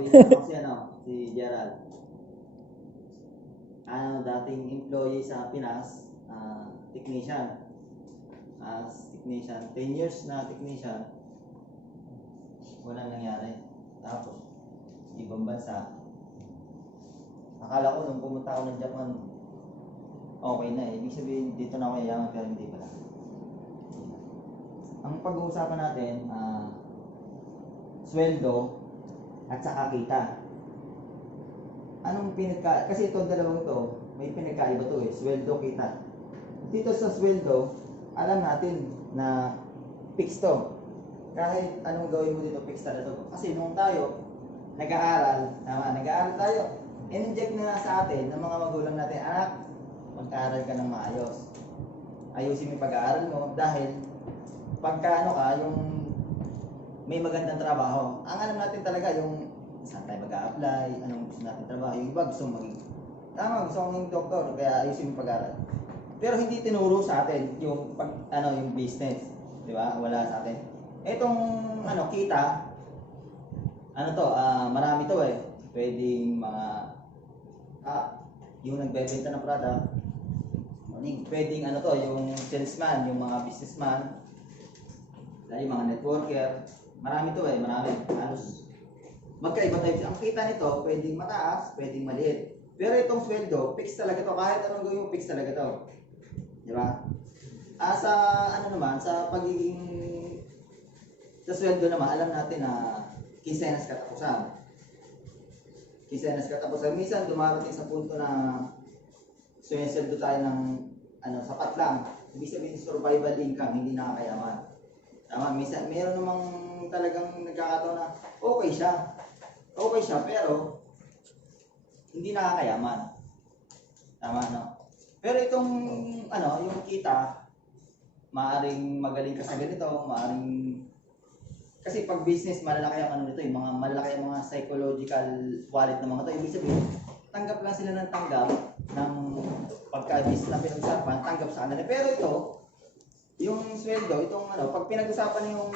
Kabilang ako si Gerald. Dating employee sa Pinas, technician. As technician, 10 years na technician, walang nangyari. Tapos, ibang bansa. Akala ko nung pumunta ako ng Japan, okay na eh. Ibig sabihin, dito na ako yayaman, pero hindi pala. Ang pag-uusapan natin, sweldo at saka kita. Anong kasi itong dalawang to, may pinagkaiba to eh, sweldo, kita. Dito sa sweldo, alam natin na fixed to. Kahit anong gawin mo dito, fixed talaga to. Kasi nung tayo, nag-aaral tayo. In-inject na sa atin ng mga magulang natin, anak, mag-aaral ka ng maayos. Ayusin mo yung pag-aaral mo dahil pagka yung may magandang trabaho. Ang alam natin talaga yung saan tayo mag-a-apply, anong gusto natin trabaho. Yung iba gusto maging gusto maging doktor, kaya ayusin yung pag-aaral. Pero hindi tinuro sa atin yung yung business, di ba? Wala sa atin. Etong kita, marami to eh. Pwedeng mga yung nagbebenta ng product, pwedeng yung salesman, yung mga businessman, yung mga networker, marami to eh, marami. Halos magkaiba tayo. Ang kita nito, pwedeng mataas, pwedeng maliit. Pero itong sweldo, fix talaga to. Kahit anong gawin mo, fix talaga to. Di ba? Sa pagiging sa sweldo naman, alam natin na kinsenas katapusan. Minsan dumarating sa punto na sweldo tayo ng sapat lang. Ibig sabihin survival income, hindi nakakayaman. Tama, minsan meron namang talagang nagkakataon na okay siya pero hindi nakakayaman. Tama, no? Pero itong yung kita, maaring magaling ka sa ganito, kasi pag business, malalaki ang nito, yung mga malalaki ang mga psychological wallet ng mga to. Ibig sabihin, tanggap lang sila ng tanggap ng pagka-business na pinag-usapan, tanggap sa kanila. Pero ito, yung sweldo, pag pinag-usapan yung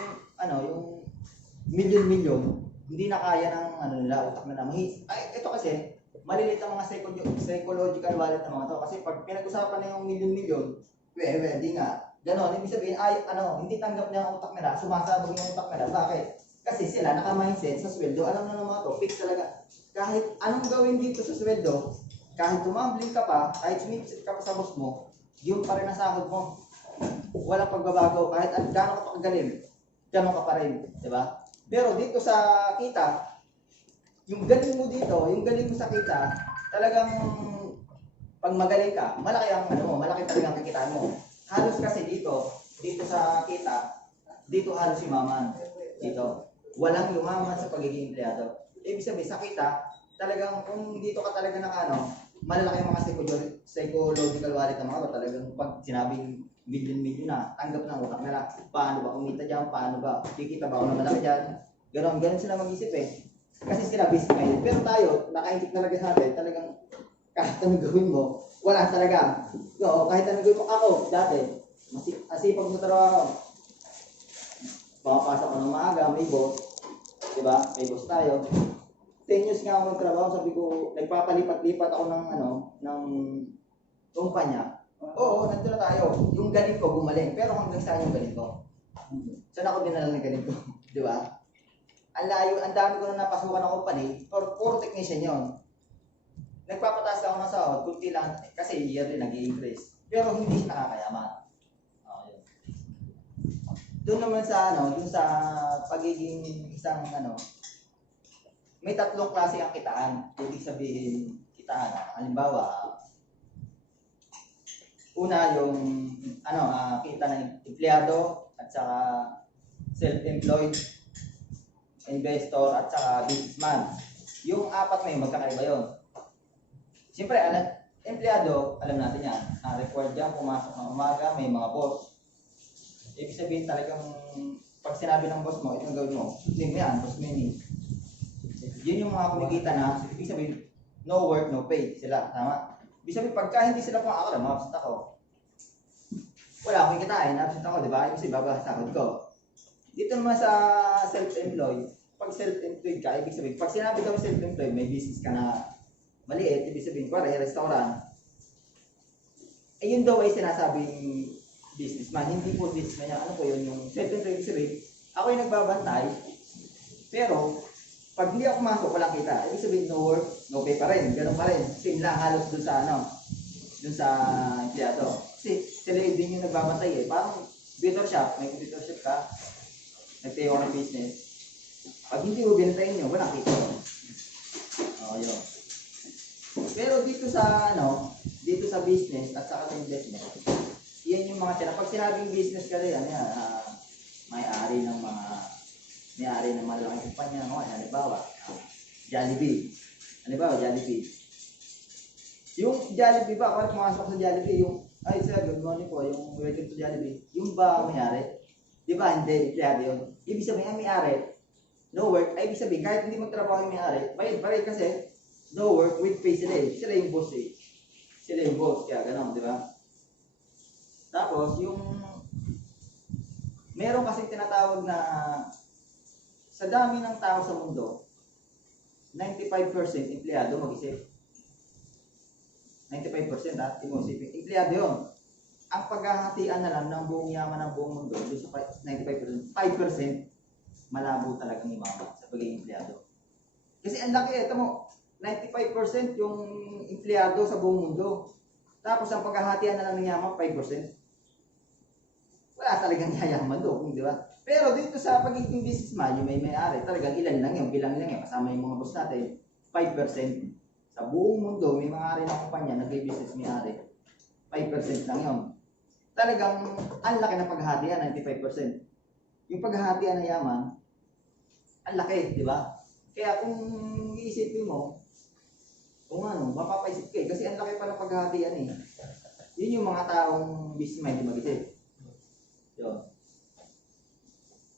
milyon-milyon, hindi na kaya ng nila, utak na naman. Ito kasi, maliliit ang mga psychological wallet ng mga to. Kasi pag pinag-usapan na yung milyon-milyon, hindi nga. Ganon, ibig sabihin, hindi tanggap niya ang utak nila, sumasabog yung utak nila. Bakit? Kasi sila naka-mindset sa sweldo, alam na ng mga to, fix talaga. Kahit anong gawin dito sa sweldo, kahit tumambling ka pa, kahit sumipsit ka pa sa boss mo, yun pa rin ang sahod mo. Walang pagbabago, kahit gano'n ka pa kagaling, gano'n ka pa rin, di ba? Pero dito sa kita, yung galing mo dito, yung galing mo sa kita, talagang pag magaling ka, malaki ang malaki talaga ang kikitain mo. Halos kasi dito sa kita, dito halos yumaman. Dito, walang yumaman sa pagiging empleyado. Ibig sabihin sa kita, talagang kung dito ka talaga malalaki ang mga psychological wallet ng mga to, talagang pag sinabing milyon-milyon na, tanggap ng utak nila. Paano ba kumita dyan? Paano ba? Kikita ba ako na malaki dyan? Ganon sila mag-isip eh. Kasi sila business-minded. Pero tayo, naka-intik talaga sa atin, talagang kahit anong gawin mo, wala talaga. So, kahit anong gawin mo, ako, dati, masipag sa trabaho. Makapasok ko ng maaga, may boss. Diba? May boss tayo. 10 years nga ako magtrabaho, sabi ko, nagpapalipat-lipat ako ng kumpanya. Oo, nandito na tayo. Yung galing ko, gumaling. Pero hanggang saan yung galing ko? Saan ako dinala ng galing ko? Diba? Ang layo, ang dami ko na napasukan ng company, puro technician yun. Nagpapataas ako ng sahod, kunti lang, kasi yearly nag-i-increase. Pero hindi siya nakakayaman. Doon naman sa yung sa pagiging isang may tatlong klase ang kitaan. Ibig sabihin, kitaan, halimbawa, una yung kita ng empleyado at saka self-employed, investor at saka businessman. Yung apat na yun, magkakaiba yun. Siyempre, empleyado, alam natin yan, required yan, pumasok ng umaga, may mga boss. Ibig sabihin talagang, pag sinabi ng boss mo, itong gawin mo, hindi mo yan, boss mini. Yun yung mga kumikita na, ibig sabihin, no work, no pay sila, tama? Ibig sabihin, pagka hindi sila pumakakala, ma-absent ako. Wala akong kikitain, absent ako, di ba? Ibig sabihin, babasakot ko. Dito naman sa self-employed, pag self-employed ka, ibig sabihin, pag sinabi daw self-employed, may business ka na maliit, ibig sabihin, kuwari, restaurant, eh yun daw ay sinasabing businessman, hindi po businessman yan. Ano po yun, yung self-employed, ibig sabihin, ako yung nagbabantay, pero pag hindi ako pumasok, walang kita. Ibig sabihin, no work, no pay pa rin, ganun pa rin. Same lang halos dun sa dun sa empleyado. Kasi sila din yung nagbabantay eh. Parang computer shop, may computer shop ka, nagtayo ka ng business. Pag hindi mo binantayin nyo, walang kita. Oo, yun. Pero dito sa dito sa business at saka sa investment, yan yung mga sila. Pag sinabing business ka rin, may-ari ng malaking kumpanya, halimbawa, Jollibee. Halimbawa, Jollibee. Yung Jollibee ba, kapag pumasok sa Jollibee, yung, ay sir, good morning po, yung welcome to Jollibee, yung ba may-ari? Di ba, hindi, empleyado yun. Ibig sabihin, ang may-ari, no work, ay ibig sabihin, kahit hindi magtrabaho yung may-ari, bayad kasi, no work with pay sila eh. Sila yung boss eh. Sila yung boss, kaya gano'n, di ba? Tapos, meron kasing tinatawag na, sa dami ng tao sa mundo, 95% empleyado mag-isip. 95% ha, empleyado yun. Ang paghahatian na lang ng buong yaman ng buong mundo, doon sa 95%, 5% malabo talagang imaman sa pagiging empleyado. Kasi ang laki, ito mo, 95% yung empleyado sa buong mundo. Tapos ang paghahatian na lang ng yaman, 5%. Wala talagang yayaman doon, di ba? Pero dito sa pagiging businessman, yung may-ari, talagang ilan lang yun, bilang lang yun, kasama yung mga boss natin, 5%. Sa buong mundo, may mga ari ng kumpanya, nag-business may-ari, 5% lang yun. Talagang, ang laki ng paghahatian, 95%. Yung paghahatian ng yaman, ang laki, di ba? Kaya kung iisipin mo, mapapaisip ka eh, kasi ang laki pa ng paghahatian eh. Yun yung mga taong businessman yung mag-isip. Yun.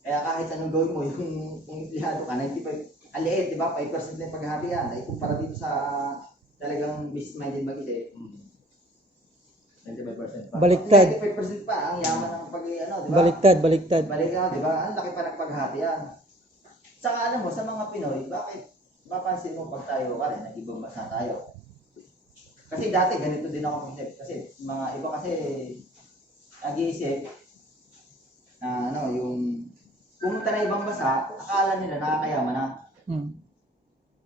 Kaya kahit anong gawin mo, yung kung empleyado ka, 95, aliit, di ba? 5% na yung paghahatian. Ay kumpara dito sa talagang business-minded mag-isip, 95% pa. Baliktad. 95% pa ang yaman ng di ba? Baliktad. Baliktad, di ba? Ang laki pa ng paghahatian. Saka alam mo, sa mga Pinoy, bakit mapansin mo pag tayo ka rin, nag-ibang bansa tayo? Kasi dati ganito din ako mag-isip. Kasi mga iba kasi nag-iisip na yung pumunta na ibang bansa, akala nila nakakayaman na.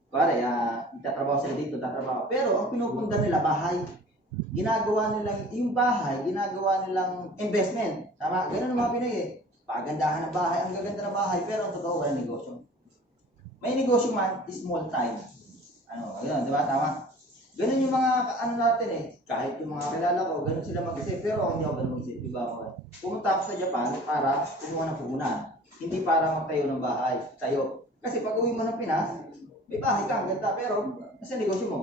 Pare, tatrabaho sila dito, tatrabaho. Pero ang pinupunta nila, bahay. Ginagawa nilang, yung bahay, ginagawa nilang investment. Tama? Ganun ang mga Pinoy eh. Pagandahan ng bahay, ang gaganda ng bahay, pero ang totoo wala negosyo. May negosyo man, small time. Ganun, di ba? Tama? Ganun yung mga, natin eh. Kahit yung mga kilala ko, ganun sila mag-isip. Pero hindi ako ganun mag-isip. Diba ako? Pumunta ako sa Japan para kumuha ng puhunan. Hindi para magtayo ng bahay. Tayo. Kasi pag uwi mo ng Pinas, may bahay ka, ang ganda. Pero, nasa negosyo mo,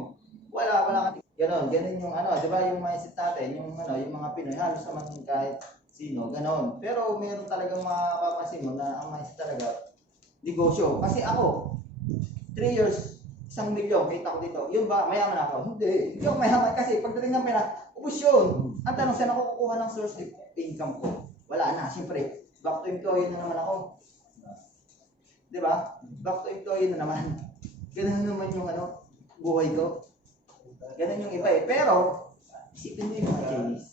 wala ka. Ganun yung di ba yung mindset natin, yung mga Pinoy, halos naman kahit sino, ganun. Pero meron talagang mapapansin mo na ang mindset talaga, negosyo. Kasi ako, 3 years, 1 milyon, kita ko dito. Yun ba, mayaman ako? Hindi ako mayaman kasi pagdating ng pera, ubus yun. Ang tanong, saan ako kukuha ng source of income ko? Wala na, siyempre. Back to employee na naman ako. Di ba? Back to employee na naman. Ganun naman yung buhay ko. Ganun yung iba eh. Pero, isipin mo yung mga Chinese.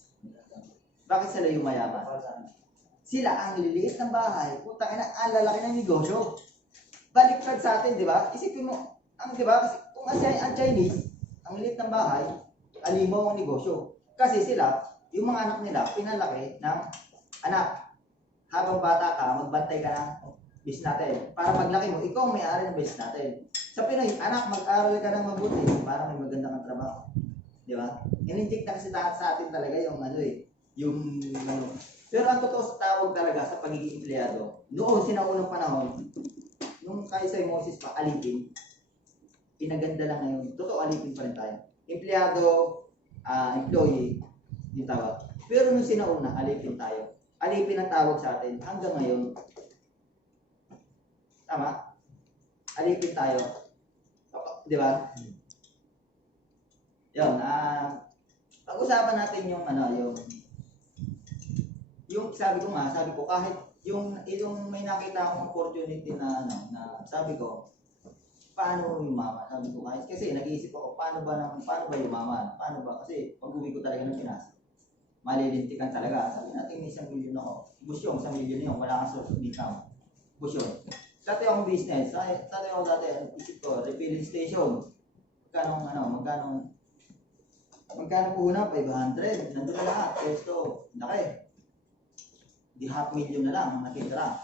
Bakit sila yung mayaman? Sila ang liliit ng bahay. Putang ina, ang lalaki ng negosyo. Baliktad sa atin, di ba? Isipin mo, di ba? Kasi kung ang Chinese, ang liit ng bahay, alimaw ang negosyo. Kasi sila, yung mga anak nila, pinalaki ng anak. Habang bata ka, magbantay ka ng business natin. Para paglaki mo, ikaw ang may-ari ng business natin. Sa Pinoy, anak, mag-aral ka ng mabuti para may maganda kang trabaho. Di ba? In-inject na kasi sa atin talaga yung Pero ang totoo sa tawag talaga sa pagiging empleyado, noon, sinaunang panahon, nung kay Sir Moses pa, alipin, pinaganda lang ngayon. Totoo, alipin pa rin tayo. Empleyado, employee, yung tawag. Pero nung sinauna, alipin tayo. Alipin ang tawag sa atin hanggang ngayon. Tama? Alipin tayo. Di ba? Yun, pag-usapan natin yung sabi ko kahit Yung may nakita akong opportunity na, ano, na sabi ko, paano yumaman? Sabi ko, kasi nag-iisip ako, paano ba yumaman? Paano ba? Kasi pag-uwi ko talaga ng Pinas, malilintikan talaga. Sabi natin, 1,000,000 ako. Busyong, 1,000,000 yun, wala kang source of income. Busyong. Dati akong business, isip ko, refilling station. Magkano po una? 500. Nandun na lahat. Pesto, laki. Di 500,000 na lang ang nakitira.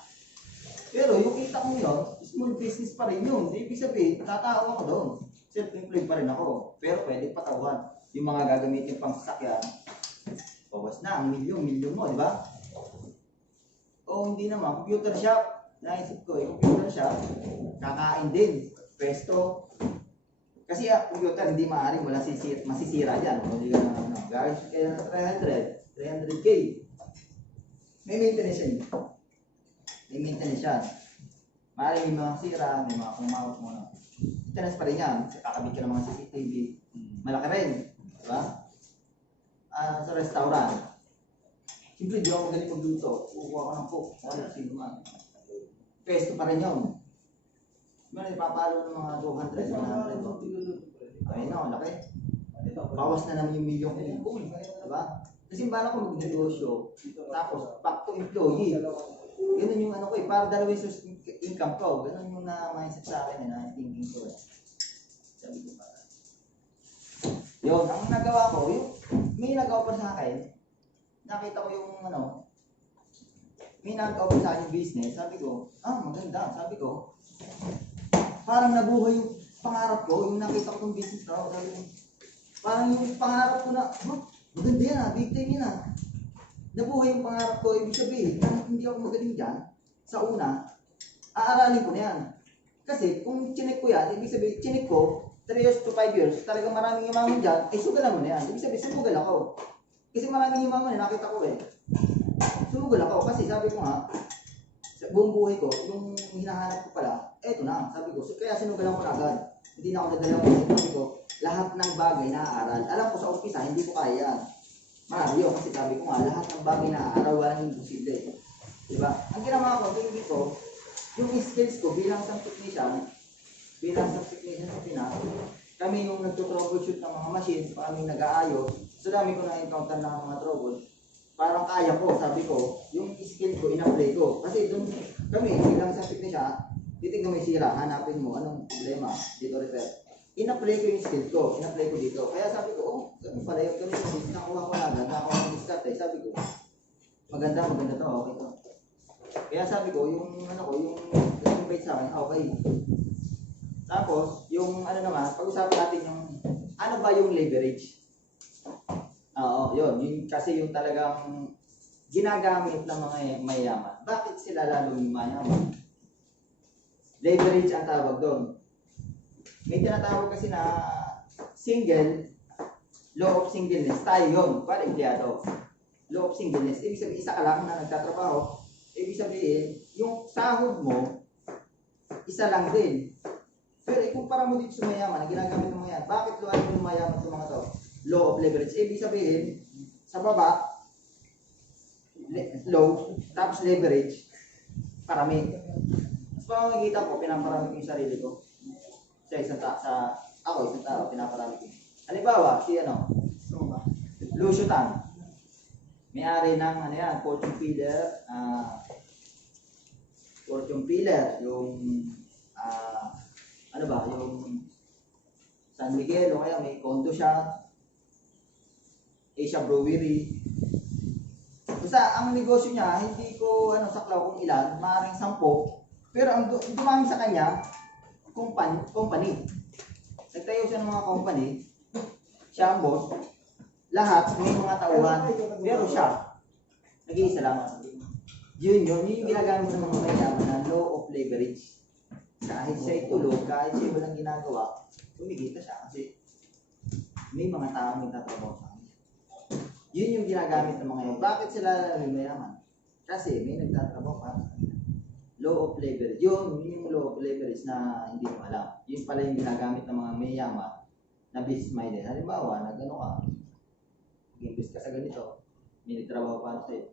Pero yung kita ko yun, small business pa rin yun. Ibig sabihin, tatao ako doon. Self-employed pa rin ako. Pero pwede patauhan. Yung mga gagamitin pang sasakyan, bawas na, ang milyon mo, di ba? O hindi naman, computer shop. Naisip ko, yung computer shop, kakain din. Pesto. Kasi computer, hindi maaaring masisira dyan. Hindi ka naman, guys, 300K. May maintenance yan. May maintenance yan. Maaaring may mga sira, may mga kumawat mo. Maintenance pa rin yan. Kakabit ka ng mga CCTV. Malaki rin. Diba? Sa restaurant. Siyempre, di ako magaling magluto. Kukuha ko ng cook. Sino man. Pesto pa rin yun. Diba, ipapalo ng mga 200, 100. Ayun na, laki. Bawas na naman yung milyon ko. Diba? Kasi bala ko mag-negosyo. Tapos, back to employee. Ganun yung ano ko para dalawa yung income ko. Ganun yung na-mindset sa akin na thinking ko. Sabi ko para. Yun, ang nagawa ko, may nagawa pa sa akin, nakita ko yung may nagawa pa sa akin yung business, sabi ko, maganda, sabi ko, parang nabuhay yung pangarap ko, yung nakita ko yung business ko, sabi ko, parang yung pangarap ko na, maganda yan big time yan nabuhay yung pangarap ko, ibig sabihin, kahit hindi ako magaling dyan, sa una, aaralin ko na yan. Kasi kung chinek ko yan, ibig sabihin, chinek ko, 3 years to 5 years, talagang maraming imaman dyan, sugalan mo na yan. Ibig sabihin, sumugal ako. Kasi maraming imaman nakita ko Sumugal ako, kasi sabi ko nga, sa buong buhay ko, yung hinahanap ko pala, eto na, sabi ko, kaya sinugalan ko na agad. Hindi na ako nadalaw sabi ko, lahat ng bagay na aaral. Alam ko sa umpisa, hindi ko kaya yan. Mario, kasi sabi ko nga, lahat ng bagay na araw walang imposible. Diba? Ang ginawa ko, tingin ko, yung skills ko bilang isang technician sa Pinas, kami yung nagtotroubleshoot ng mga machines, kami nag-aayos, so dami ko na-encounter ng mga trouble. Parang kaya ko, sabi ko, yung skill ko, in-apply ko. Kasi doon kami, bilang isang technician, titignan mo yung sira, hanapin mo, anong problema, dito repair. In-apply ko yung skill ko, in-apply ko dito. Kaya sabi ko, ganun pala yung ganun yung nakuha ko agad, nakuha ko yung discard sabi ko, maganda to, okay to. Kaya sabi ko, yung invite sa akin, okay. Tapos, yung naman, pag-usapan natin yung, ano ba yung leverage? Yun kasi yung talagang ginagamit ng mga mayaman. Bakit sila lalong mayaman? Leverage ang tawag doon. May tinatawag kasi na law of singleness. Tayo yun, para empleyado. Law of singleness. Ibig sabihin, isa ka lang na nagtatrabaho. Ibig sabihin, yung sahod mo, isa lang din. Pero ikumpara mo dito sa mayaman, na ginagamit ng mga yan. Bakit luwan yung mayaman sa mga to? Law of leverage. Ibig sabihin, sa baba, low, tapos leverage, parami. Mas pamamagita ko, pinaparami ko yung sarili ko. Isang tao, pinaparami ko. Halimbawa, Lucio Tan. May-ari ng, fortune pillar, yung, yung San Miguel, o kaya may condo siya, Asia Brewery. Basta, ang negosyo niya, hindi ko, saklaw kung ilan, maaaring 10, pero ang dumami sa kanya, company. Nagtayo siya ng mga company, siya ang boss, lahat may mga tauhan, pero siya, nag-iisa lang. Yun yung ginagamit ng mga mayaman na law of leverage. Kahit siya itulog, kahit siya walang ginagawa, kumikita siya kasi may mga taong nagtatrabaho sa kanya. Yun yung ginagamit ng mga yun. Bakit sila mayaman? Kasi may nagtatrabaho para sa kanya. Law of leverage. Yun yung law of leverage na hindi mo alam. Yun pala yung ginagamit ng mga mayaman na business-minded. Halimbawa, ka, invest ka sa ganito, may nagtrabaho para sa'yo.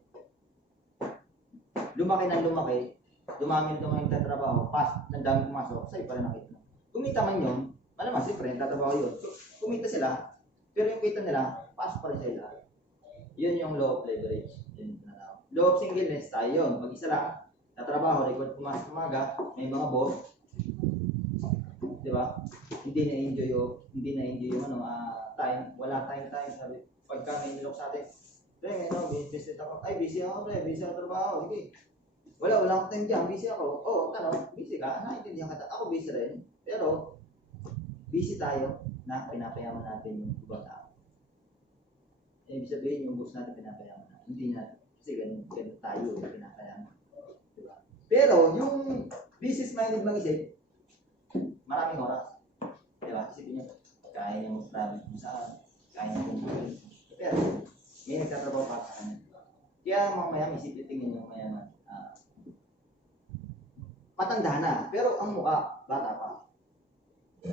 lumaki ng lumaki, dumami yung tatrabaho, ng dami pumasok, sa'yo pa rin nakita mo. Kumita man yun, malamang siyempre, tatrabaho yun. So, kumita sila, pero yung kita nila, pasok pa rin sa'yo lahat. Yun yung law of leverage. Yun yung law of singleness tayo yun. Mag-isa lang, tatrabaho, record pumasok umaga, may mga boss, di ba? Hindi na-enjoy yung time, wala time, sabi, pagka may nilok sa atin, pre, busy ako. Ay, busy ako, pre. Busy ako trabaho. Sige. Wala akong time dyan. Busy ako. Oo, tanong, busy ka? Naintindihan ka. Ako busy rin. Pero, busy tayo na pinapayaman natin yung ibang tao. Ibig sabihin, yung boss natin pinapayaman natin. Hindi natin. Kasi ganun tayo pinapayaman. Diba? Pero, yung business-minded mag-isip, maraming oras. Diba? Isipin nyo, kaya niya mag-travel kung saan. Kaya niya kung pero, may nagtatrabaho para sa kanya. Kaya mamaya, isipin tingin yung mayaman. Matanda na, pero ang mukha, bata pa.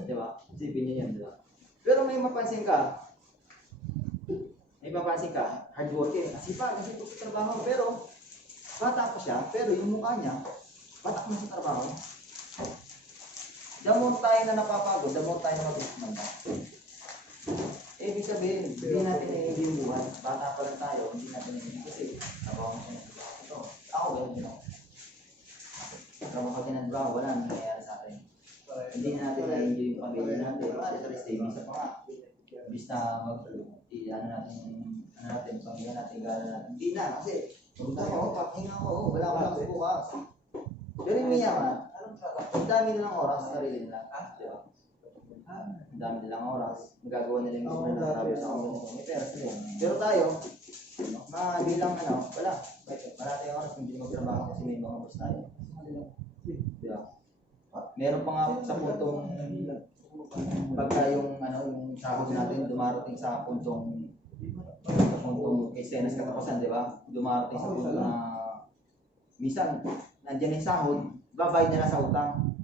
Diba? Isipin niyo yan, diba? Pero may mapansin ka, hardworking, masipag, kasi ito sa trabaho, pero bata pa siya, pero yung mukha niya, bata pa sa trabaho. Damon tayo na napapagod, damon tayo na mabismanda. Ibig sabihin, hindi natin na yung buhay. Bata pa lang tayo, hindi natin na kasi trabaho natin. Ito, ako ganyan din ako. Trabaho din ang trabaho, wala nang nangyayari sa akin. Hindi natin na-enjoy yung pamilya natin. Sa stay, minsan pa nga. Imbis na pamilya natin, gala natin. Hindi na, kasi papahinga ko, wala ko lang sa bukas. Pero yung mayaman, ang dami nilang oras sa sarili nila. Ang dami nilang oras, magagawa nila yung gusto na nakatrabaho sa community. Pero tayo, bilang wala. Wala tayong oras kung hindi magtrabaho kasi may mga boss tayo. Diba? Meron pa nga sa puntong pagka yung sahod natin dumarating sa puntong eksenas katapusan, di ba? Dumarating sa puntong na minsan nandiyan yung sahod, babayad na sa utang.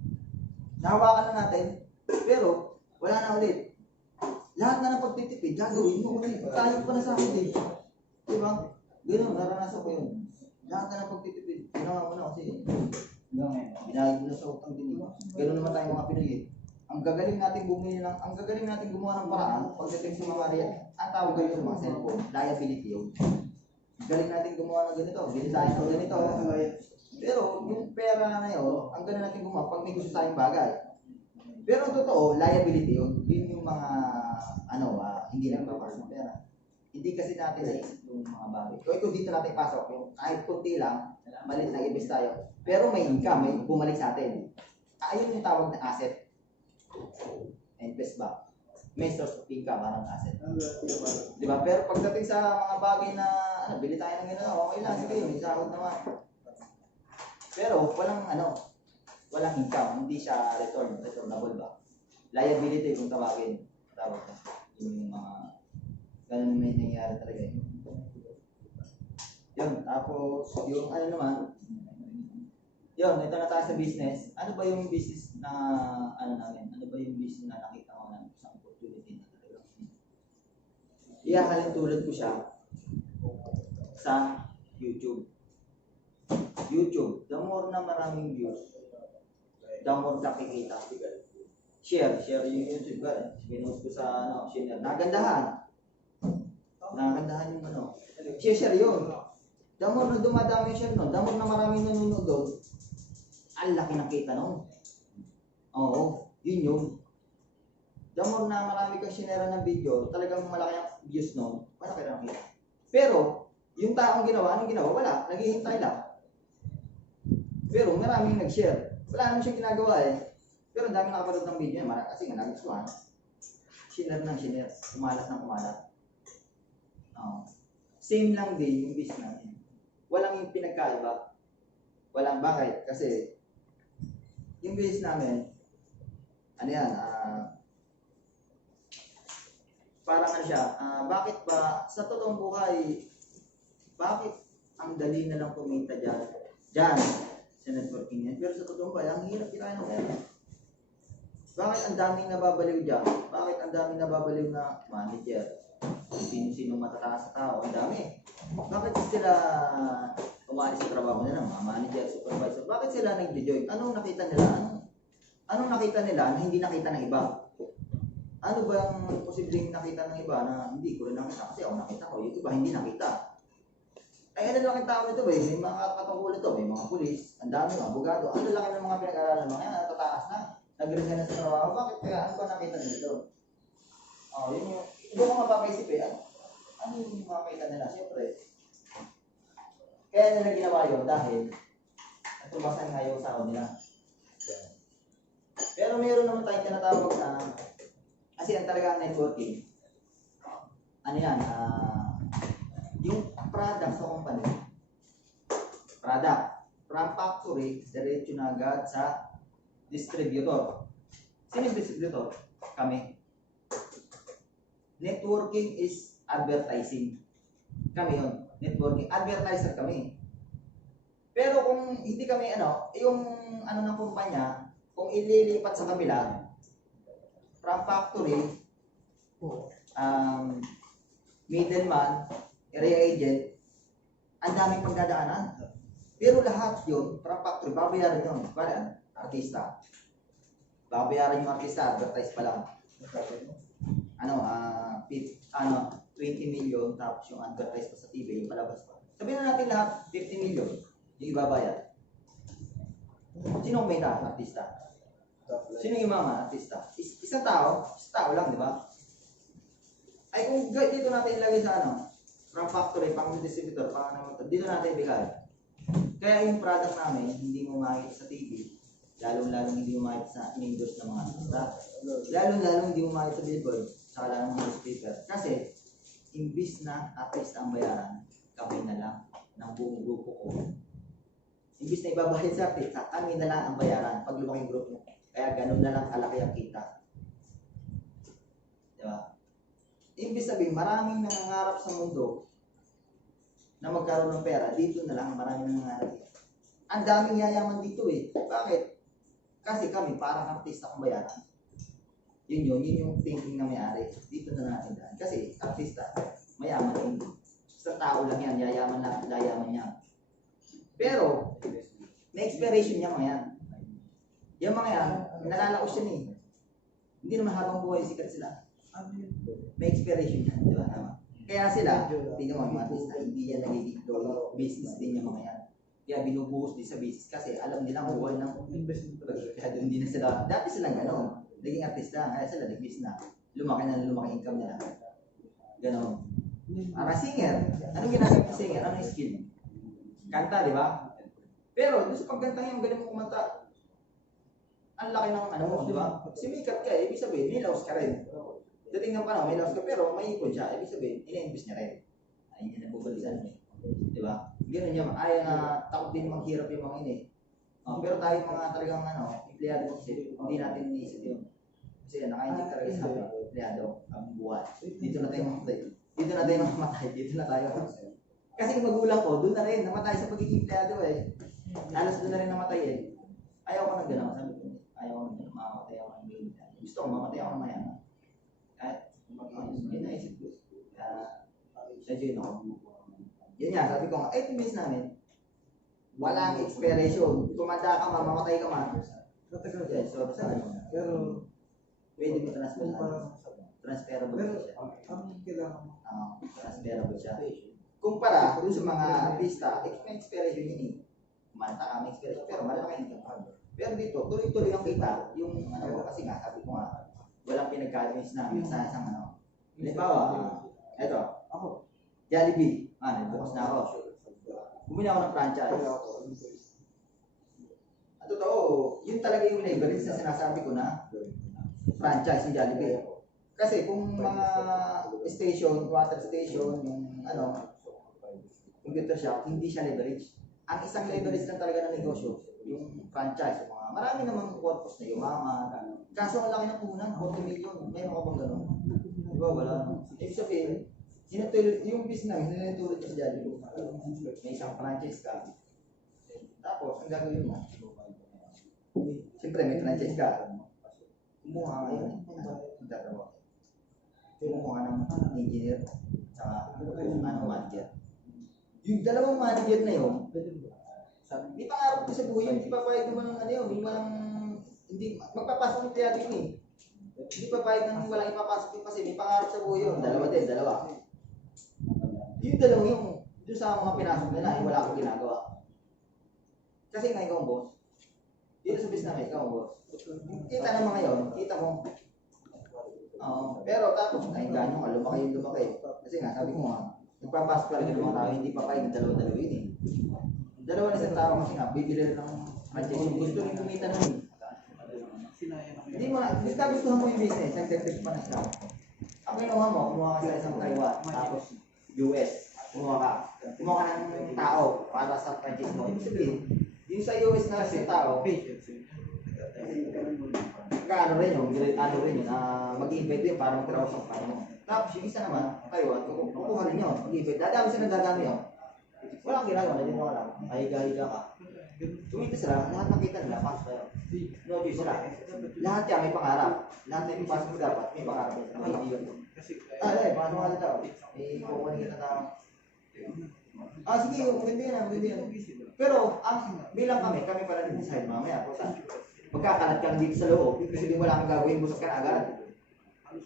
Nahawakan na natin, pero wala na ulit. Lahat na ng pagtitipid, gagawin mo ulit. Tayo pa na sahod eh. Di ba? Ganun, naranasan ko yun. Lahat na ng pagtitipid, ginawa mo na kasi binayad mo na sa utang din. Ganun naman tayo mga Pinoy eh. Ang gagaling natin gumawa ng paraan pagdating sa mga ang tawag kayo ng mga cellphone, liability yun. Ang galing natin gumawa ng ganito, binisahin ng ganito. Pero yung pera na yun, ang galing natin gumawa pag may gusto tayong bagay. Pero ang totoo, liability yun. Yun yung mga hindi nagpapasok ng pera. Hindi kasi natin naisip yung mga bagay. Kung dito natin pasok, yung kahit kunti lang, malit na invest tayo. Pero may income, may bumalik sa atin. Ayun yung tawag na asset. Invest ba? May source of income, parang asset. Diba? Pero pagdating sa mga bagay na, bili tayo ng gano'n, okay lang, sige, may sahod naman. Pero walang income, hindi siya returnable ba? Liability kung tawagin. Tawag na. Yung mga, ganun may nangyayari talaga yun. Yun, tapos, yung naman, yun, ito na tayo sa business. Ano ba yung business na, namin? Ano ba yung business na nakita ko na sa opportunity na talaga? Iyakalin tulad ko siya sa YouTube. The more na maraming views, the more nakikita. Share yung YouTube ka. Pinost ko sa share. Nagandahan yung share yun. The more na dumadami yung share nun, the more na maraming nanonood doon, ang laki ng kita nun. Oo, yun. The more na marami kang sinera ng video, talagang malaki ang views nun, malaki ng kita. Pero, yung taong ginawa, anong ginawa? Wala, naghihintay lang. Pero maraming nag-share. Wala naman siya ginagawa eh. Pero ang dami nakapanood ng video niya, kasi nga nagustuhan. Share ng share, kumalat ng kumalat. Same lang din yung business natin. Walang yung pinagkaiba. Walang bakit. Kasi yung business namin, parang siya, bakit ba sa totoong buhay, bakit ang dali na lang kumita dyan sa networking yan? Pero sa totoong buhay, ang hirap kirain ng pera. Bakit ang daming nababaliw dyan? Bakit ang daming nababaliw na manager? Sino-sino matataas sa tao? Ang dami. Bakit sila umalis sa trabaho nila, mga manager, supervisor, bakit sila nag-join? Anong nakita nila? Anong nakita nila na hindi nakita ng iba? Ano ba ang posibleng nakita ng iba na hindi ko rin nakita? Kasi ako nakita ko, yung iba hindi nakita. Ay, ano lang ang tao nito ba? May mga katungkulan ito, may mga pulis, ang dami, mga abogado. Ano laki ng mga pinag-aralan mga yan, natataas na. Nag-resign na sa trabaho. Bakit kaya? Ano ba nakita nito? Oh, yun yung, doon ko mapapaisip eh. Ano yung makakita nila? Siyempre, kaya nila ginawa yun dahil natubasan nga yung sahod nila. Pero meron naman tayong tinatawag na, kasi ang talagang networking, ano yan, yung product sa company, product, from factory, diretso na agad sa distributor. Sino yung distributor? Kami. Networking is advertising. Kami yun. Networking. Advertiser kami. Pero kung hindi kami yung ng kumpanya, kung ililipat sa kabila, from factory, middleman, area agent, ang daming pagdadaanan. Pero lahat yun, from factory, babayaran yun. Para artista. Babayaran yung artista, advertise pa lang. 20 million, tapos yung advertise pa sa TV, yung palabas pa. Sabihin na natin lahat, 50 million, yung ibabayad. Sino kumita? Artista. Sino yung mga artista? Isang tao lang, di ba? Ay kung dito natin ilagay sa from factory, pang distributor, dito natin ibigay. Kaya yung product namin, hindi mo makikita sa TV, lalong-lalong hindi mo makikita sa in-endorse ng mga artista, lalong-lalong hindi mo makikita sa billboard, saka lang ng newspaper. Kasi, imbis na artist ang bayaran, kami na lang ng buong grupo ko. Imbis na ibabayad sa artista, kami na lang ang bayaran pag lumaking grupo. Kaya ganun na lang kalaki ang kita. Diba? Imbis sabihin, maraming nangangarap sa mundo na magkaroon ng pera, dito na lang maraming nangangarap. Ang daming yayaman dito eh. Bakit? Kasi kami parang artista kung bayaran. Yun yung thinking na may-ari. Dito na natin daan. Kasi artista, mayaman din. Sa tao lang yan, yayaman niya. Pero, may expiration niya mga yan. Yung mga yan, nalalaos yan eh. Hindi naman habang buhay sikat sila. May expiration yan, di ba? Tama. Kaya sila, tingnan mo mga artista, hindi yan nagiging business din yung mga yan. Kaya binubuhos din sa business kasi alam nilang buhay ng kaya doon din na sila. Dati silang gano'n. Naging artista, kaya sila nag-business na. Lumaki income nila. Gano'n. Para singer, anong ginagawa ng singer? Anong skill? Kanta, di ba? Pero doon sa pagganta yung galing mo kumanta, ang laki ng mo, di ba? Sumikat ka, ibig sabihin, may laos ka rin. Dating ng panahon, may laos ka, pero may ipon siya, ibig sabihin, ina-invest niya rin. Ayun yung nabubalisan niya. Di ba? Ganun niya, ayaw na takot din maghirap yung mga ini. Pero tayo mga talagang empleyado mo kasi, hindi natin iniisip yun. Kasi naka-inject talaga sa empleyado, ang buwan. Dito na tayo mamatay. Dito na tayo. Kasi yung magulang ko, doon na rin, namatay sa pagiging empleyado eh. Halos doon na rin namatay eh. Ayaw ko ng gano'n, sabi ko, ayaw ko ng gano'n, mamamatay ako ng gano'n. Gusto ko mamatay ako ng mayaman. Kahit, hindi naisip ko. Sa-join ako. Yun nga, sabi ko nga, ito business namin, walang expiration. Tumanda ka man, mamatay ka man. Yes, so, pero, pwede mo transferable siya. Transferable siya. Kumpara, kung sa mga artista, may expiration yun eh. Kumanta ka, may expiration, pero malaki income. Pero dito, tuloy-tuloy ang kita, yung kasi nga, sabi ko nga, walang pinagkalimis namin sa isang halimbawa, eto, Jollibee. Nagbukas na ako. Bumili ako ng franchise. At totoo, yun talaga yung leverage na sinasabi ko na franchise ng Jollibee. Kasi kung mga station, water station, yung computer shop, hindi siya leverage. Ang isang leverage lang talaga ng negosyo, yung franchise. Marami namang purpose na yumaman. Kaso ang laki ng puhunan, 40 million. Mayroon ka bang gano'n? Diba, wala. Ibig sabihin, yung business namin, hinatulad ka sa Jollibee. May isang franchise ka. Tapos, ang gagawin mo, siyempre may franchise ka. Kumuha ka ngayon. Kumuha ka ng engineer, saka manager. Yung dalawang manager na yun, di pangarap ko sa buhay yun, hindi papayag naman ng ano yun, hindi, magpapasok ng tiyado yun eh. Hindi papayag ng walang ipapasok yun kasi may pangarap sa buhay yun, dalawa. Yung dalawa yung, doon sa mga pinasok nila, wala akong ginagawa. Kasi nga ikaw ang boss, dito sa business na ikaw ang boss. Kita naman ngayon, kita mo. Pero tapos, ganyan ka, lumaki. Kasi nga, sabi ko nga, nagpapasok ka rin ng mga tao, hindi papayag ng dalawa yun eh. Dalawa na isang tao kasi nga, bibili rin ng franchise yung gusto rin kumita na yun. Hindi mo na, gusto mo yung business, nag-detect pa na siya. Ang kinuha mo, kumuha ka sa isang Taiwan, tapos US, kumuha ka ng tao para sa franchise mo. Ibig sabihin, yung sa US na sa tao, ano rin yun, mag-i-invite yun para mag-draw sa kanya mo. Tapos yung isa naman, Taiwan, kukuha rin yun, mag-i-invite. Dadami yun. Walang ginagawa, na din mo ka lang. Mahiga-higa ka. Tumita sila, lahat nakita nila, pasok tayo. No choice sila. Lahat yan may pangarap. Lahat na yung pasok mo dapat, may pangarap. Hindi yun. Paano nga nila? Kukuha kita tao. Sige, maganda yan. Pero, bilang kami pala rin decide mamaya. Magkakalat ka dito sa loob, ibig sabihin wala kang gagawin, busog ka na agad.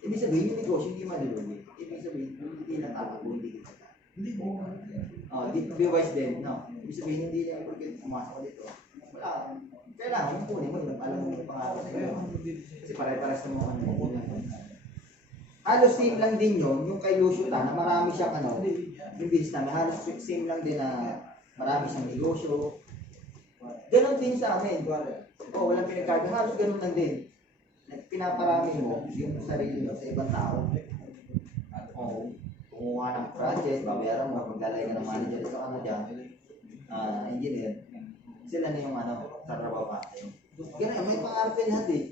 Ibig sabihin yung negosyo, hindi malulugi. Ibig sabihin, hindi natatakbo, hindi kita. Be wise din, no? Ibig sabihin, hindi niya pumasok ko dito. Wala. Kailangan yung kunin mo, alam mo yung pangarap sa iyo. Kasi pare-pares na mga kunin. Halos same lang din yun, yung kay Lucio na marami siyang yung business namin, halos same lang din na marami siyang negosyo. Ganon din sa amin. Walang pinagkagawa, halos ganon lang din. Pinaparami mo yung sarili mo sa ibang tao. Kumuha ng project, babayaran mo, maglalay ka ng manager sa dyan, engineer, sila na yung tatrabaho ka. Ganun, may pangarap din lahat eh.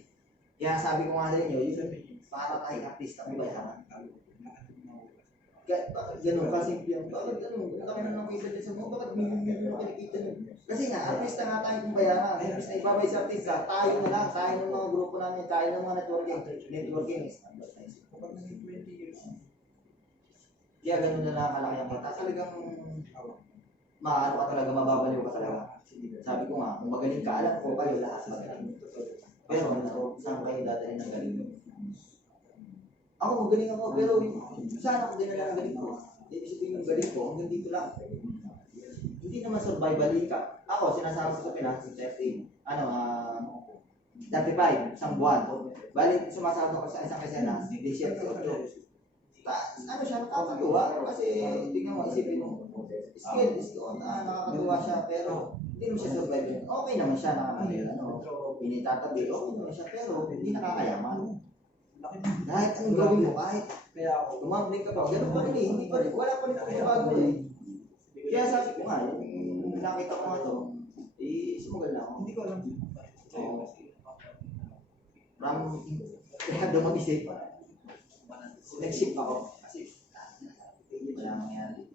Kaya sabi ko nga rin nyo, yung para tayo artista, may bayaran. Ganun, kasi bakit kami na nakita dyan sa mga, bakit million na kinikita nyo? Kasi nga, artista nga tayo kung bayaran. Imbis na ibabay sa artista, tayo na lang, tayo ng mga grupo namin, tayo ng mga networking. Kaya ganun na lang kalaki ang kita. Talagang maano ka talaga, mababaliw ka talaga. Sabi ko nga, kung magaling ka, alam ko kayo lahat magaling. Pero saan kayo dadalhin ng galing mo? Ako magaling ako, pero saan ako dinala ng galing ko? Ibig sabihin yung galing ko, hanggang dito lang. Hindi naman survival ka. Ako, sinasabi ko sa Pinas, 35, isang buwan. Balik, sumasama ako sa isang kasena, hindi siya siya, nakakatuwa kasi tingnan mo, isipin mo, skill, nakakatuwa siya, pero hindi naman siya survival. Okay naman siya, pinitatabi, okay naman siya, pero hindi nakakayaman. Kahit anong gawin mo, kahit tumambling ka pa, gano'n pa rin eh, hindi pa rin, wala pa rin kami bago eh. Kaya sabi ko nga, yung nakita ko nga ito, sumugal na ako. Hindi ko alam. Kaya doon mag-isip. Nag-ship ako. Kasi, wala mangyari.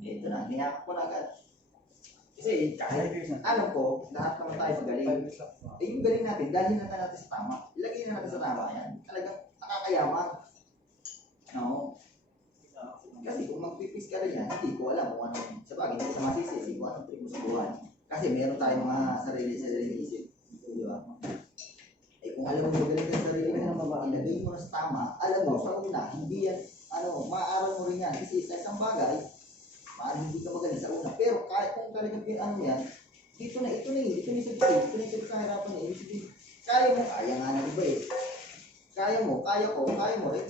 Ito na, hinakap ko na agad. Kasi, kahit alam ko, lahat naman tayo magaling. Yung galing natin, dalhin natin sa tama. Ilagay na natin sa tama yan. Talagang nakakayaman. No? Kasi kung magpipis ka rin yan, hindi ko alam kung ano. Sa bagay, hindi sa masisi, hindi ko anong trick mo sa buhay. Kasi meron tayong mga sarili isip. Di ba? Kung alam mo magaling ka sarili mo, ilagay mo na sa tama, alam mo sa una, hindi yan, maaaral mo rin yan. Kasi sa isang bagay, hindi ka magaling sa una. Pero kahit kung talagang yan, ito na yung sa harapan niya. Kaya nga na iba eh. Kaya mo rin.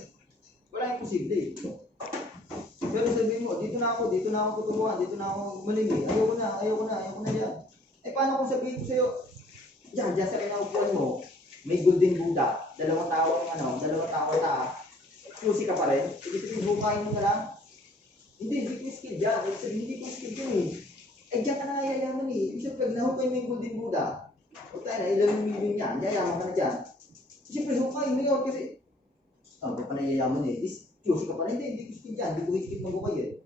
Wala yung posible eh. Pero sabihin mo, dito na ako tutubuhan, dito na ako malingi. Ayoko na yan. Paano kung sabihin ko sa'yo, dyan sa kinaupuan mo, may golden Buddha, dalawang tao na, exclusive ka pa rin, ibig sabihin, bukain mo na lang. Hindi ko skill dyan, hindi ko skill dyan eh. Dyan ka na yayaman eh. Ibig sabihin, pag nahukay mo yung golden Buddha, o tayo na, ilang million yan, yayaman ka na dyan. Siyempre, hukay mo yun kasi, ka na yayaman eh. Exclusive ka pa rin, hindi ko skill dyan, hindi ko skill mag-hukay eh.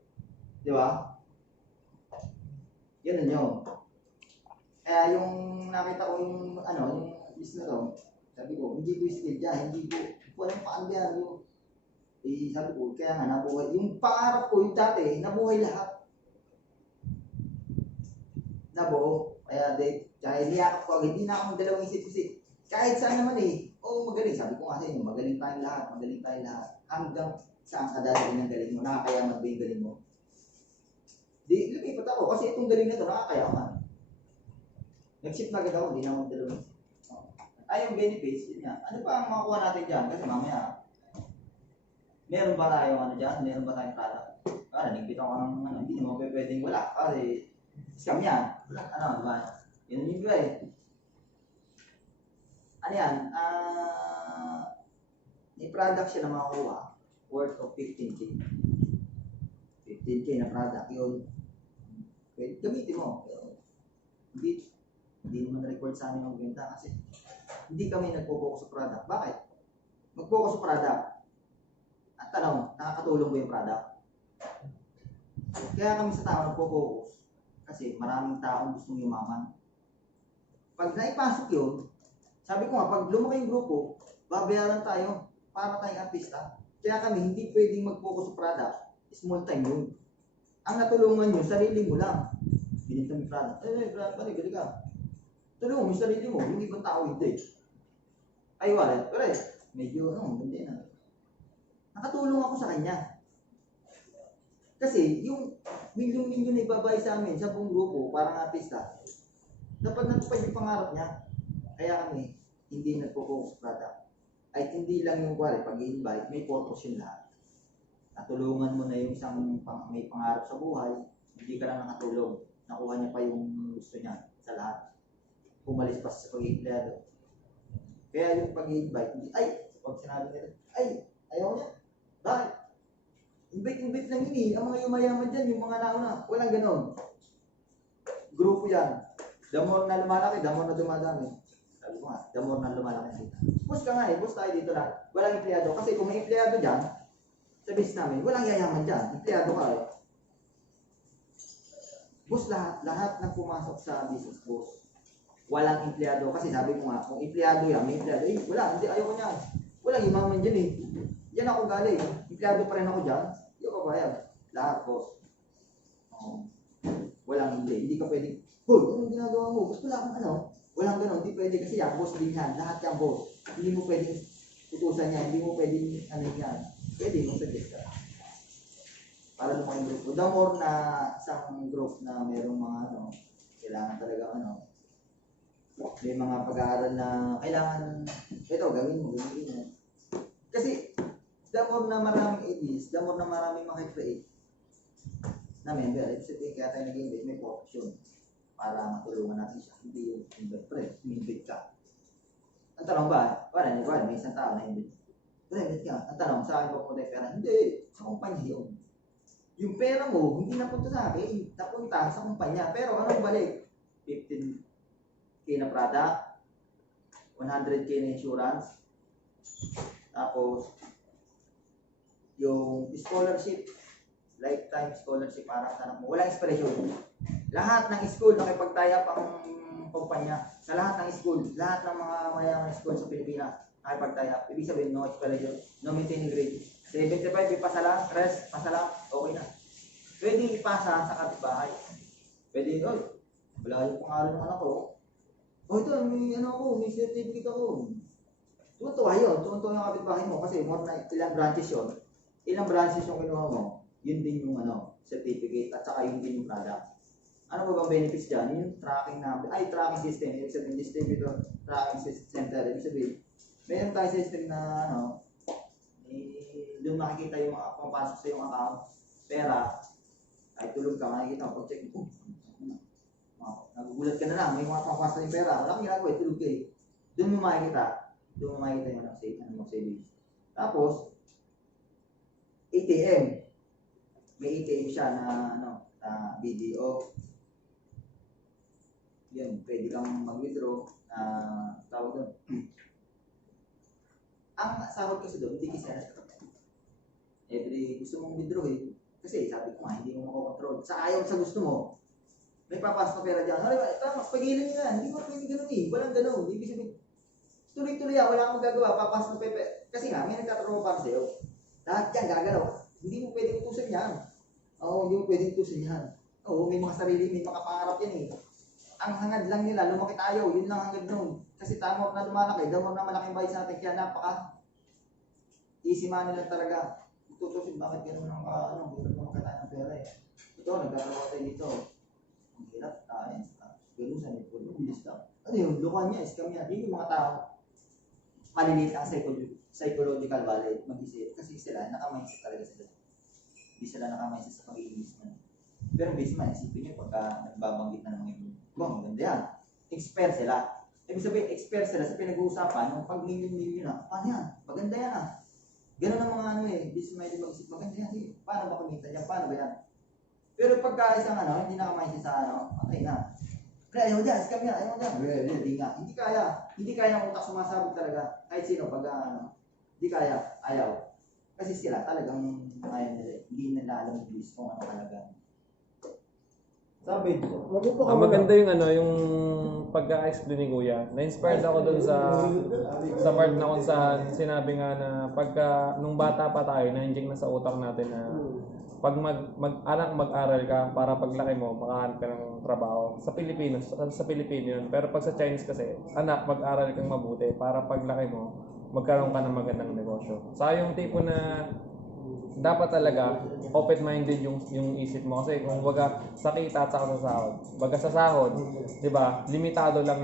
Di ba? Yan yun. Kaya yung nakita ko yung list na to, sabi ko, hindi ko skill dyan, hindi ko, walang paandyan yung, sabi ko, kaya nga nabuhay, yung pangarap ko, yung dati, nabuhay lahat. nabuo. Kaya niyakap ko agad, hindi na ako magdalawang isip-isip. Kahit saan naman magaling. Sabi ko nga sa inyo, magaling tayong lahat. Hanggang saan ka dadaling ng galing mo, nakakayaman ba yung galing mo? Di, lumipat ako, kasi itong galing na ito, nakakayaman. Nag-shift na agad ako, hindi na ako magdalawang isip. Yung benefits, yun nga. Ano pa ang makuha natin dyan? Kasi mamaya, meron ba tayong meron ba tayong product? Nagpita ko ng hindi mo pwedeng wala. Kasi, scam yan. Diba? Yun yung iba may product siya na makuha worth of 15K. 15K na product, yun. Pwede, gamitin mo. Hindi naman na-record sa amin ang benta kasi hindi kami nagpo-focus sa product. Bakit? Mag-focus sa product. At tanong, nakakatulong ba yung product? Kaya kami sa tao nagpo-focus kasi maraming taong gustong yumaman. Pag naipasok yun, sabi ko nga, pag lumaki yung grupo, babayaran tayo para tayong artista. Kaya kami hindi pwedeng mag-focus sa product. Small time yun. Ang natulungan nyo, sarili mo lang. Binita mo yung product. Balik ka. Tulungan mo yung sarili mo. Yung ibang tao hindi. Wala. Pero medyo, hindi na. Nakatulong ako sa kanya. Kasi yung milyon-milyon na ibabay sa amin sa buong grupo, parang artista, dapat natupad yung pangarap niya. Kaya kami, hindi nagpo-focus product. Ay hindi lang yung pag-invite, may purpose yun lahat. Natulungan mo na yung isang may pangarap sa buhay, hindi ka lang nakatulong. Nakuha niya pa yung gusto niya sa lahat. Pumalis pa sa pag-empleyado. Kaya yung pag-invite, pag sinabi nila, ayaw niya. Bakit? Invite lang yun Ang mga yumayaman dyan, yung mga nauna, walang ganon. Grupo yan. The more na lumalaki, the more na dumadami. Sabi ko nga, the more na lumalaki dito. Boss ka nga boss tayo dito na. Walang empleyado. Kasi kung may empleyado dyan, sa business namin, walang yayaman dyan. Empleyado ka Boss, lahat ng pumasok sa business, boss. Walang empleyado. Kasi sabi ko nga, kung empleyado yan, may empleyado. Wala, hindi, ayaw ko niyan. Walang yumaman dyan Yan ako galing. Empleyado pa rin ako dyan. Hindi ako bayad. Lahat, boss. Walang hindi ka pwedeng, anong ginagawa mo? Boss, wala kang walang ganon, hindi pwede kasi boss din yan, lahat yan boss. Hindi mo pwedeng tutusan yan, hindi mo pwedeng yan. Pwede mo suggest ka. Para lumaki yung group. The more na isang group na merong mga kailangan talaga may mga pag-aaral na kailangan, ito gawin mo. Kasi the more na maraming ideas, the more na maraming makikreate na member, kaya tayo nag-invite, may option para matulungan natin siya. Hindi yung invite ka. Ang tanong ba, may isang tao na invite. Invite ka. Ang tanong, sa akin pa pumunta yung pera? Hindi, sa kumpanya yun. Yung pera mo, hindi napunta sa akin, napunta sa kumpanya. Pero anong balik? 15K na product, 100K na insurance, tapos yung scholarship, lifetime scholarship para sa anak mo. Walang expiration. Lahat ng school nakipagtaya ang kumpanya. Sa lahat ng school, lahat ng mga mayamang school sa Pilipinas nakipagtaya. Ibig sabihin, no expiration, no maintaining grade. 75, ipasa lang, rest, pasa lang, okay na. Pwede ipasa sa kapitbahay. Pwede, wala yung pangalan ng anak ko. Ito, may certificate ako. Tuwa yun, tuwa yung kapitbahay mo kasi more na ilang branches yun. Ilang branches yung kinuha mo, yun din yung certificate at saka yun din yung product. Ano ba bang benefits dyan? Yung tracking number, tracking system, ibig sabihin distributor tracking center, ibig sabihin meron tayo system na doon makikita yung pumapasok sa yung account, pera, ay tulog ka, makikita mo, pag-check mo, nagugulat ka na lang, may mga pumapasok yung pera, wala kang ginagawa, tulog ka Doon mo makikita yung savings. Tapos, ATM, may ATM siya na BDO. Yan, pwede kang mag-withdraw na tawag doon. Ang sahod kasi doon, hindi kasi every gusto mong withdraw kasi sabi ko nga, hindi mo makokontrol. Sa ayaw sa gusto mo, may papasok na pera dyan. Mas pagilan nyo yan, hindi mo pwede ganun walang ganun. Ibig sabihin, tuloy-tuloy wala kang magagawa, papasok na pepe. Kasi nga, may nagtatrabaho para sa'yo. Lahat yan, gagalaw. Hindi mo pwedeng utusan yan. Hindi mo pwedeng utusan yan. May mga sarili, may mga pangarap yan ang hangad lang nila, lumaki tayo, yun lang hangad nun. Kasi tama na lumalaki, damo na malaking bayad sa atin, kaya napaka easy money lang talaga. Tutusin, bakit gano'n ang hirap naman kita ng pera eh. Ito, nagkakaroon tayo dito. Ang hirap, gano'n sa network, bilis lang. Ano yun, lukuhan niya, scam niya. Hindi yung mga tao, maliliit ang psychological wallet, mag-isip. Kasi sila, nakamindset talaga sila. Hindi sila nakamindset sa pagiging businessman. Pero businessman, isipin niyo pagka nagbabanggit na ng mga ibon. Maganda yan. Expert sila. Ibig sabihin, expert sila sa pinag-uusapan, yung pag million na, paano yan? Maganda yan ah. Ganun ang mga businessman mag-isip, maganda yan. Sige, paano ba kumita yan? Paano ba yan? Pero pagka isang hindi nakamindset sa patay na. Pre, ayaw dyan, scam yan, ayaw dyan. Hindi nga. Hindi kaya ng utak sumasabog talaga. Kahit sino, pag hindi kaya, ayaw. Kasi sila talagang ayaw nila. Hindi nila alam yung kung ano talaga. Sabi ko. Maganda yung yung pagka-explain ni Kuya. Na-inspired ako dun sa part na kung saan sinabi nga na pagka nung bata pa tayo, na-inject na sa utak natin na pag mag-aral ka para paglaki mo, makahanap ka ng trabaho. Sa Pilipino yun. Pero pag sa Chinese kasi, anak, mag-aral kang mabuti para paglaki mo, magkaroon ka ng magandang negosyo. Sa yung tipo na dapat talaga open-minded yung isip mo kasi kung baga sa kita at saka sa sahod. Baga sa sahod, 'di ba? Limitado lang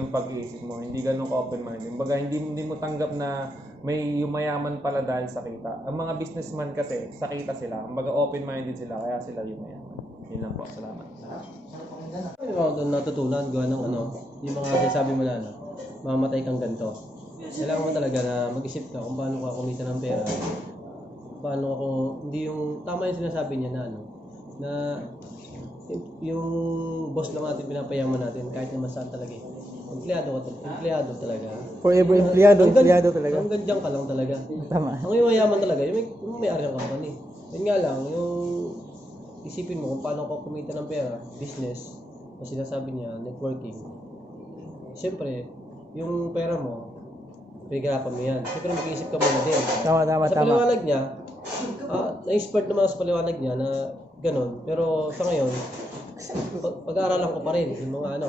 yung pag-iisip mo. Hindi ganoon ka open-minded. Baga hindi mo tanggap na may yumayaman pala dahil sa kita. Ang mga businessman kasi sa kita sila. Baga open-minded sila kaya sila yumayaman. Yun lang po. Salamat. Ano ako doon natutunan gawa ng yung mga sinasabi mo na mamatay kang ganito. Kailangan mo talaga na mag-isip ka kung paano ka kumita ng pera. Paano ako, hindi yung, tama yung sinasabi niya na na yung boss lang natin, pinapayaman natin, kahit naman saan talaga eh. Empleyado talaga. Forever empleyado talaga. Hanggang dyan ka lang talaga. Tama. Ang mayaman talaga, yung may-ari ng company. Yun nga lang, yung isipin mo kung paano ka kumita ng pera, business, o sinasabi niya, networking. Siyempre, yung pera mo, pinag-arapan mo yan. Siyempre mag-iisip ka muna din. Tama. Sa paliwanag niya, na-expert naman sa paliwanag niya na gano'n. Pero sa ngayon, pag-aaralan ko pa rin yung mga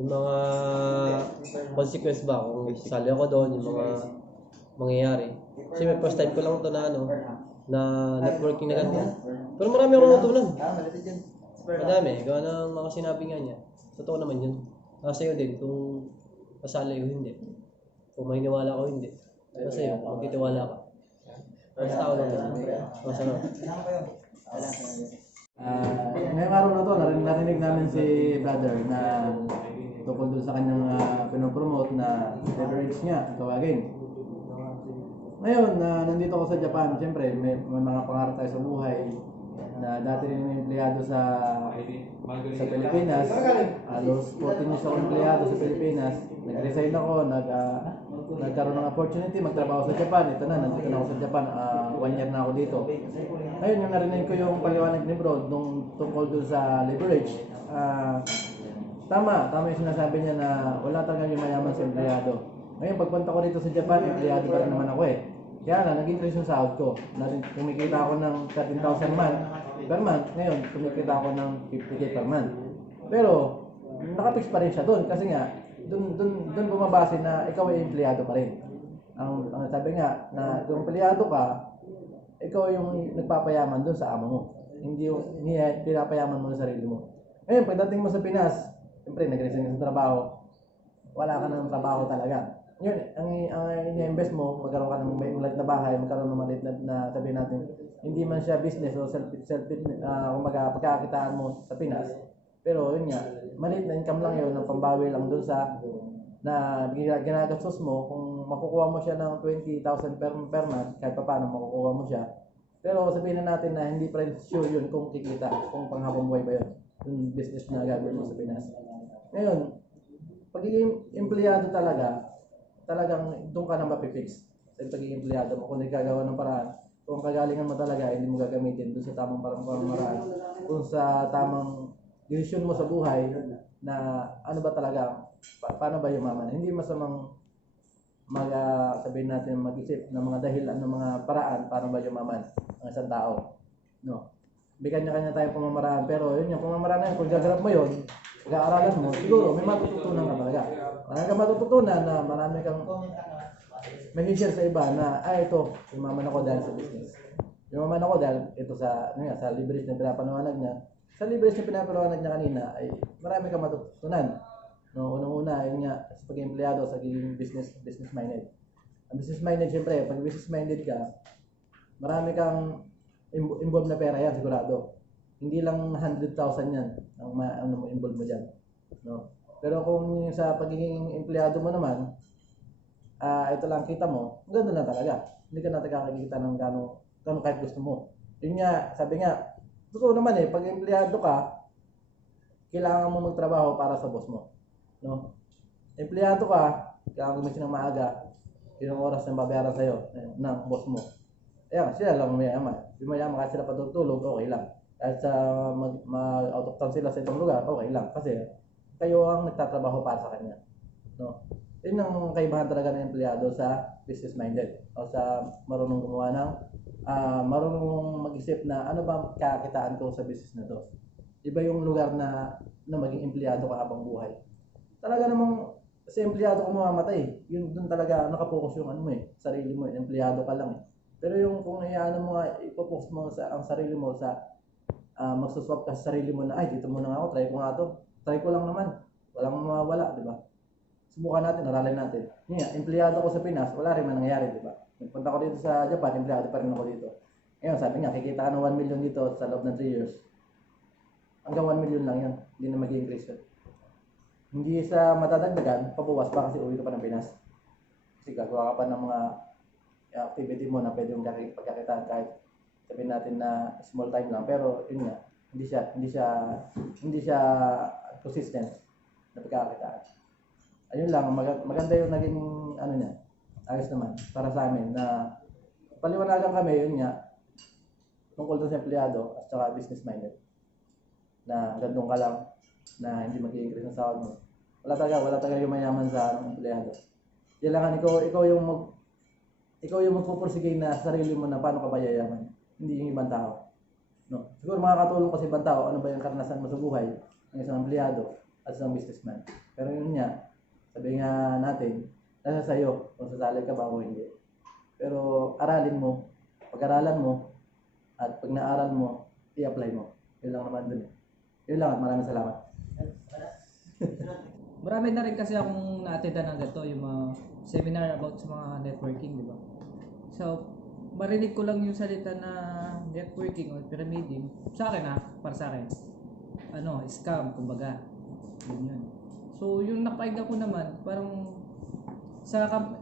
yung mga consequence ba kung sali ako doon, yung mga mangyayari. Kasi may first time ko lang ito na networking na ganito. Pero marami akong natutunan. Madami. Gawa ng mga sinabi nga niya. Totoo naman yun. Nasa iyo din kung masali o hindi. Kung may niwala ko hindi. Nasa iyo, magtitiwala ka. Mas tao lang yun. Masarap. Ngayong araw na to, narinig namin si brother na tungkol doon sa kanyang pinopromote na leverage niya, tawagin. Ngayon, nandito ako sa Japan, siyempre may mga pangarap tayo sa buhay na dati rin empleyado sa Pilipinas. Halos 14 years ako empleyado sa Pilipinas. Nag-resign ako, nagkaroon ng opportunity magtrabaho sa Japan. Ito na, nandito na ako sa Japan. 1 year na ako dito. Ngayon, yung narinig ko yung paliwanag ni Bro nung tungkol doon sa leverage. Tama yung sinasabi niya na wala talagang yung mayaman sa empleyado. Ngayon, pagpunta ko dito sa Japan, empleyado pa rin naman ako eh. Kaya na, nag-increase yung sahod ko. Kumikita ako ng 13,000 per month. Ngayon, kumikita ako ng 50K per month. Pero, nakapix pa rin siya doon. Kasi nga, doon bumabase na ikaw ay empleyado pa rin. Ang sabi nga, na kung empleyado ka, ikaw yung nagpapayaman doon sa amo mo. Hindi pinapayaman mo sa sarili mo. Ngayon, pagdating mo sa Pinas, siyempre, nag-resign ka sa trabaho, wala ka ng trabaho talaga. Yun, ang i-invest mo, magkaroon ka ng maliit na bahay, magkaroon ng maliit na sabihin natin, hindi man siya business o kumbaga pagkakitaan mo sa Pinas. Pero yun nga, maliit na income lang yun, ng pambawi lang dun sa na ginagastos mo. Kung makukuha mo siya ng 20,000 per month, kahit pa paano makukuha mo siya. Pero sabihin na natin na hindi pa rin sure yun kung kikita, kung panghabang buhay ba yun, yung business na gagawin mo sa Pinas. Ngayon, pagiging empleyado talagang doon ka na mapipix sa pagiging empleyado mo. Kung nagkagawa ng paraan, kung kagalingan mo talaga, hindi mo gagamitin doon sa tamang paraan. Kung sa tamang desisyon mo sa buhay, na ano ba talaga, paano ba yumaman. Hindi masamang sabihin natin mag-isip ng mga dahilan, ng mga paraan, paano ba yumaman ang isang tao. No? May kanya-kanya tayong pamamaraan, pero yun yung pamamaraan na yun, kung gagarap mo yun, pag-aaralan mo, siguro may matututunan ka talaga. Marami kang matututunan na marami kang may share sa iba na, ito, yumaman ako dahil sa business. Yumaman ako dahil ito sa, sa leverage na pinapanawanag niya. Sa leverage na pinapanawanag niya kanina ay marami kang matututunan. No, unang-una, yun nga, sa pag-empleyado, sa pagiging business-minded. Ang business-minded, syempre, pag business-minded ka, marami kang involved na pera yan, sigurado. Hindi lang 100,000 yan ang involved mo dyan. No? Pero kung sa pagiging empleyado mo naman, ito lang kita mo, ganda na talaga. Hindi ka na nakakikita ng gano'ng kahit gusto mo. Yun nga, sabi nga, totoo naman pag empleyado ka, kailangan mo magtrabaho para sa boss mo. No? Empleyado ka, kailangan gumising ng maaga, yun ang oras na babayaran sa'yo ng boss mo. Ayan, sila lang mayayaman. Yung mayayaman kahit sila patutulog, okay lang. Kahit sa mag-out of town sila sa ibang lugar, okay lang. Kasi kayo ang nagtatrabaho para sa kanya. No? Yun ang kaibahan talaga ng empleyado sa business-minded. O sa marunong gumawa ng, marunong mag-isip na ano ba kakitaan ko sa business na to. Iba yung lugar na maging empleyado ka habang buhay. Talaga namang sa empleyado ka mamamatay. Yun doon talaga nakapokus yung ano mo sarili mo, empleyado ka lang Pero yung kung iyaano mo nga, ipopokus mo ang sarili mo sa magsuswap ka sa sarili mo na, dito muna nga ako, try ko nga to. Try ko lang naman. Walang mawawala, di ba? Subukan natin, aralin natin. Empleyado ko sa Pinas, wala rin man nangyari, di ba? Nagpunta ko dito sa Japan, empleyado pa rin ako dito. Ngayon, sabi niya, kikita ka ng 1 million dito sa loob ng 3 years. Hanggang 1 million lang yan. Hindi na mag-i-increase yun. Hindi sa matadagdagan, pabuwas pa kasi uwi ka pa ng Pinas. Kasi gagawa ka pa ng mga activity mo na pwede mong pagkakitaan kahit sabihin natin na small time lang. Pero yun nga, hindi siya consistent na pagkakitaan. Ayun lang, maganda yung naging ano niya, ayos naman para sa amin na paliwanagan kami, yun nga, tungkol doon sa empleyado at saka business-minded. Na gandong ka lang, na hindi mag-i-increase ang sahod mo. Wala talaga yung mayaman sa empleyado. Kailangan ikaw yung magpupursige na sarili mo na paano ka ba yayaman, hindi yung ibang tao. No? Siguro makakatulong kasi ibang tao, ano ba yung karanasan mo sa buhay ng isang empleyado at isang businessman. Pero yun nga, sabi nga natin, nasa sa'yo kung sasali ka ba o hindi. Pero aralin mo, pag-aralan mo, at pag naaral mo, i-apply mo. Yun lang naman dun Yun lang at maraming salamat. Marami na rin kasi akong na-attendan ng ganito, yung mga seminar about sa mga networking, di ba? So, marinig ko lang yung salita na networking o pyramiding. Sa akin para sa akin, scam, kumbaga. Yun. So, yung napakinggan ko naman, parang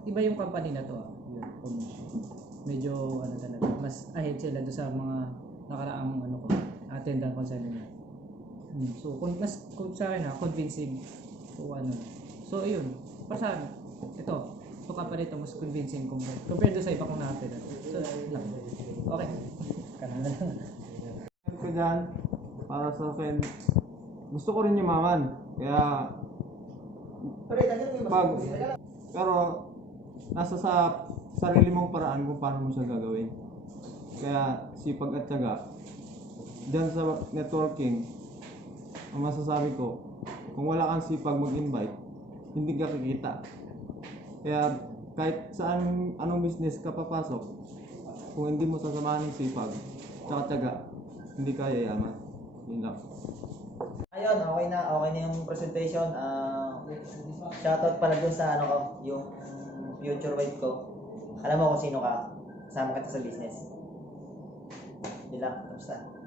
iba yung company na to. Yun, medyo talaga, mas ahead sila doon sa mga nakaraang attendant ko sa seminar. So, kung sa akin convincing. So, yun. Para sa akin, ito company ito, mas convincing compared doon sa iba kong na-attendant. So, lang. Okay. Kanala lang. Ko dyan, para sa akin, gusto ko rin yumaman. Kaya, pero nasa sa sarili mong paraan kung paano mo siya gagawin. Kaya sipag at tiyaga. Diyan sa networking, ang masasabi ko, kung wala kang sipag mag-invite, hindi ka kikita. Kaya kahit saan anong business ka papasok, kung hindi mo sasamahan ng sipag, tsaka tiyaga, hindi ka yayaman. Yun lang. Ayun, okay na yung presentation. Shoutout pala dun sa yung future wife ko. Alam mo kung sino ka. Kasama kita sa business. Yun lang, tapos na.